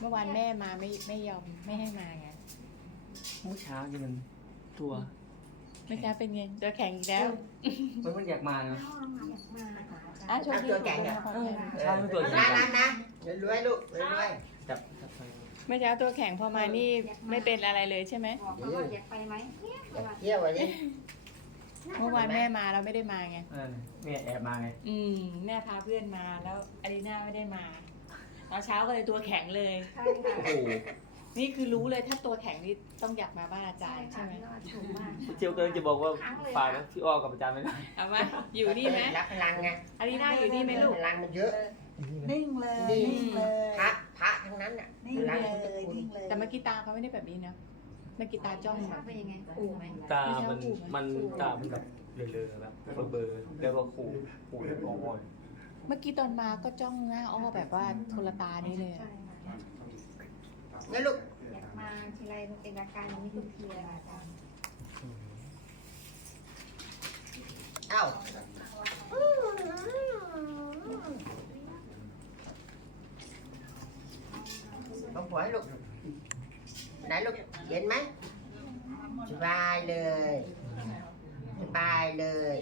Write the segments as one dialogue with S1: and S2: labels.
S1: เมื่อวานแม่มาไม่ยอมไม่ให้มาไง
S2: เมื่อเช้านี่มันตัว
S1: เมื่อเช้าเป็นไงตัวแข็งอีกแล้ว
S2: มันอยากมานะ
S1: อ่ะโชคดี
S3: ตัวแข็งอ่ะ
S2: ใช่มันตัวใหญ่
S3: นะรวยลูกรวย
S2: จับ
S1: เมื่อเช้าตัวแข็งพอมานี่ไม่เป็นอะไรเลยใช่ไหม
S4: บอกเขาว่าอยากไปไหมเนี่ย
S3: เที่ยววันนี้
S1: เมื่อวานแม่มาแล้วไม่ได้มาไง
S2: แม่แอบมาไง
S1: แม่พาเพื่อนมาแล้วอารีนาไม่ได้มาตอนเช้าก็เลยตัวแข็งเลย
S4: ใช่ค่ะ
S2: โอ้โห
S1: นี่คือรู้เลยถ้าตัวแข็งนี่ต้องอยากมาบ้านอาจารย์ใช่ไหม
S4: ถูกมาก
S2: เจียวเกินจะบอกว่าฝากนะพี่อ้อกับอาจารย์ไม่ได้
S1: เอามาอยู่นี่ไหม
S3: รับพลังไง
S1: อารีนาอยู่นี่ไหมลูก
S3: พลังมันเยอะ
S5: นิ่งเลยนิ่งเลย
S3: พระทั้งนั้นอ่ะ
S5: นิ่ง
S3: พลัง
S5: เล
S3: มันจะ
S5: ย
S3: คุณ
S5: นิ่งเลย
S1: แต่เมื่อกี้ตาเขาไม่ได้แบบนี้นะเมื่อกี้ตาจ้อง
S4: ชอบเป็นยังไงอู่ไหม
S2: ตามันตามันแบบเลอะๆแบบเบลอๆแล้วก็ขู่แล้วก็อ่อน
S1: เมื่อกี้ตอนมาก็จ้องหน้าอ้อแบบว่าโทรตานี้เลย
S4: ใช่ค่ะ
S3: งั้นลูก
S4: อยากมาทีไรมันเป็นอาการอย่างนี้ทุกทีเลยค่ะอาจารย์
S3: เอ้าต้องหัวให้ลูกไหนลูกเย็นไหมสบายเลยสบายเลย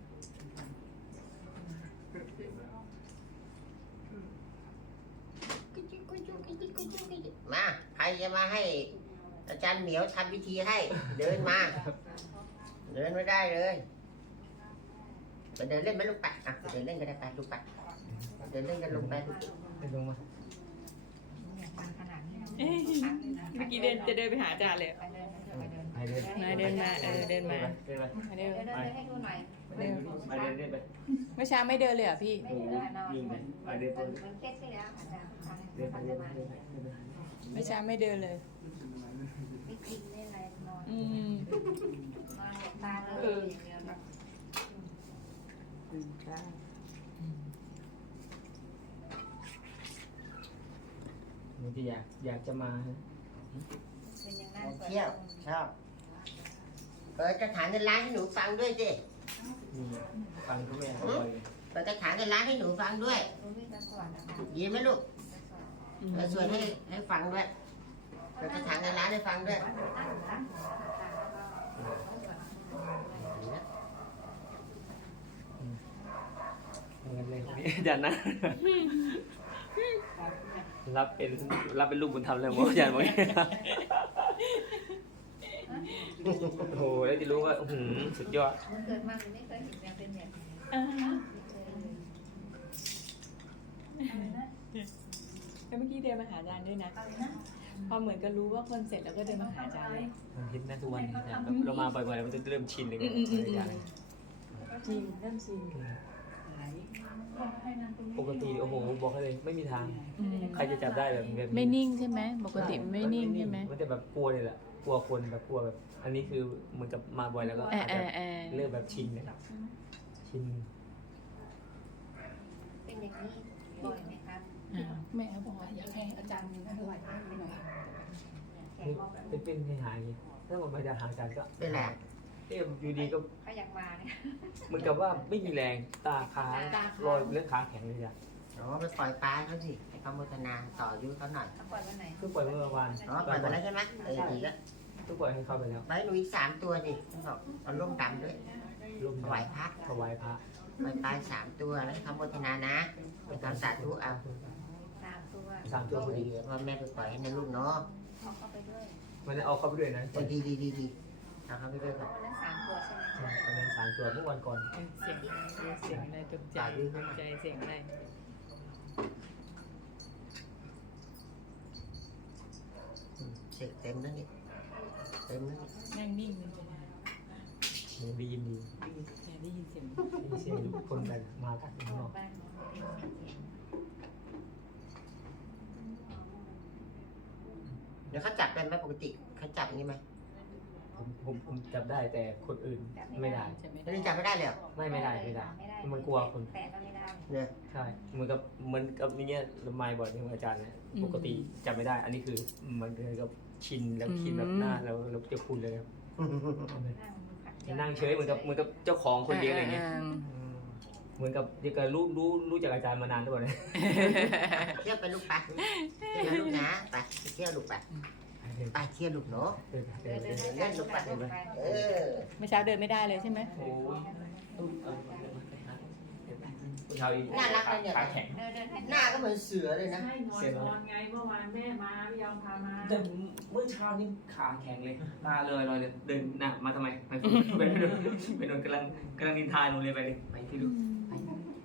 S3: มาใครจะมาให้อาจารย์เหมียวทำพิธีให้ เดินมา เดินไม่ได้เลยไปเดินเล่นไหมลูกไปอ่ะไปเดินเล่นกันได้ไปลูกไปเดินเล่นกันลงไปลูก
S2: ไม่ลงมา
S4: อยากมาขนาดนี้
S1: เมื่อกี้จะเดินไปหาอาจารย์เลย
S4: ไปเดินไปเดิน
S2: ไปเดิน
S1: มาเดินมาเดินมา
S2: เดินไป
S1: มาเดิน
S4: เดินให้ดูหน่อย
S2: ไปเดินไป
S1: เมื่อเช้าไม่เดินเลยเหรอพี่
S4: ไม่เดินนอนเหมือนเคสที่แล้วอาจารย์เขาจะมา
S1: เมื่อเช้าไม่เดินเลย
S4: ไม่กินไม่อะไรนอน
S1: อืม
S4: นอนหลับตาเลยอย่างเดียวแบบ
S2: มันจะอยากจะมา
S4: เป็นอย่างนั้น
S3: เที่ยวชอบเปิดกระถางเงินล้านให้หนูฟังด้วยสิ
S2: นี่ฟังทุกแม่เขาเลย
S3: เปิดกระถางเงินล้านให้หนูฟังด้วย
S4: รู้วิ่งกันสวรรค์นะคะ
S3: ดีไหมลูกแล้วชวนให้ฟังด้วยเปิดกระถางเงินล้านให้ฟังด้วย
S2: เงินเลยนี่อาจารย์นะรับเป็นลูกบุญธรรมเลยมั้งอาจารย์บอกโอ้โหแล้วจะรู้ว่าสุดยอด
S4: เกิดมาไม่เคยเห็นแบบเป็นแบบนี้
S1: แล้วเมื่อกี้เดินมาหาอาจารย์ด้วยนะพอเหมือนกับรู้ว่าคนเสร็จแล้วก็เดินมาหาอาจารย์เลย
S2: มันคิดนะทุกวันนี้นะเรามาบ่อยๆแล้วมันจะเริ่มชินเลยอาจารย์
S1: จริงเริ่มชิน
S2: ปกติโอ้โหบอกให้เลยไม่มีทางใครจะจับได้แบบนี้
S1: ไม่นิ่งใช่ไหมปกติไม่นิ่งใช่ไหม
S2: มันจะแบบกลัวเลยแหละกลัวคนแบบกลัวแบบ อันนี้คือเหมือนกับมาบ่อยแล้วก็อาจจะเริ่มแบบชินเลยชิน
S4: เป็นอย่างนี้บ่อยไหมครับ
S5: แม่บอกว่าอยากให้อาจารย์ถวายให้หน่อย
S4: แขกบอกแบบ
S2: เป็นให้หายถ้ามันมาจะหาการก็
S3: เป็นไร
S2: อยู่ดีก็
S4: เขาอยากมาเนี่ย
S2: เหมือนกับว่าไม่มีแรงตาค้างลอยเลือดขาแข็งเลยจ้ะ
S3: อ๋อไปปล่อยปลาเขาสิให้เขาโมทนาต่ออายุเขาหน่อย
S4: เขาปล่อยวันไหน
S2: เพิ่งปล่อยเมื่อวาน
S3: อ๋อปล่อยไปแล้วใช่ไหมดีแล้ว
S2: เพิ่งปล่อยให้เข้าไปแล้ว
S3: ไปหนูอีก3 ตัวดิเขาบอกเอาร่มดำด้วย
S2: ร่วม
S3: ถวายพระ
S2: ถวายพระ
S3: ปล่อยปลา3 ตัวแล้วให้เขาโมทนานะเป็นคำสาธุเอา
S4: 3 ตัว
S2: 3 ตัวพอดี
S3: พ่อแม่ไปปล่อยให้นะลูกเนาะ
S4: เอาเข้าไปด้วย
S2: มันเอาเข้าไปด้วยนะ
S3: ดีเอาเขาไปด้วยครับ
S4: วันนั้น3 ตัวใช่ไหม
S2: ใช่ประมาณ3 ตัวเมื่อวันก่อน
S1: เสียงอะไรตกใจเสียงอะไร
S3: เสร็จเต็มแล้วนี่เต็มแล้วนี่
S1: นั่งนิ่งเลย
S2: ดียินดี
S1: แต่ได้ยินเสียง
S2: มีเสียงคนกันมากันข้างนอก
S4: บ้านน้องเสียง
S3: เดี๋ยวเขาจับเป็นไหมปกติเขาจับอย่างนี้ไหม
S2: ผมจับได้แต่คนอื่นไม่ได้
S1: ใช่ไหม
S3: แล้วนี่จับไม่ได้เลยเหรอ
S2: ไม่ได้มันกลัวคน
S4: แต่ก็ไม่ได้
S3: เนี่ย
S2: ใช่เหมือนกับอย่างเงี้ยละไมบ่อยที่อาจารย์นะปกติจับไม่ได้ อันนี้คือมันเหมือนกับชินแล้วชินแบบหน้าเราจะคุ้นเลยครับ
S4: นั่งขัด
S2: นั่งเฉยเหมือนกับเจ้าของคนเดียวอะไรเงี้ย
S3: อืม
S2: เหมือนกับเดียวกับรู้จักอาจารย์มานานหรือเปล่าเนี่ย
S3: เที่ยวไปลูกไปเที่ยวนะลูกนะไปเที่ยวลูกไปไปเที่ยวลูกเนาะ
S4: เดินเล่นลูกไปเดินไป
S3: เออ
S1: เมื่อเช้าเดินไม่ได้เลยใช่ไหม
S2: โอ้ยผู้ชาย
S3: น่ารักเลยเนี่ย
S2: ขาแข็ง
S4: เดินให้
S3: หน้าก็เหมือนเสือเลยนะ
S6: ใช่นอนไงเมื่อวานแม่มาไม่ยอมพามา
S2: แต่เมื่อเช้านี่ขาแข็งเลยตาเลยลอยเลยเดินน่ะมาทำไมไปโดนกำลังนินทาหนูเลยไปเลยไปที่ลูกไป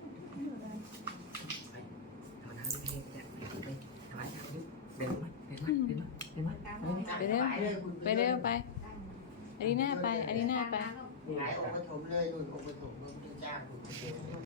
S2: ทำน้ำเพลงไปทำอะไรเดินมา
S1: ไปเร็วไปเร็วไปอันนี้หน้าไปอันนี้หน้าไป
S3: หลายองค์ปฐมเลยนู่นองค์ปฐมพระพุทธเจ้า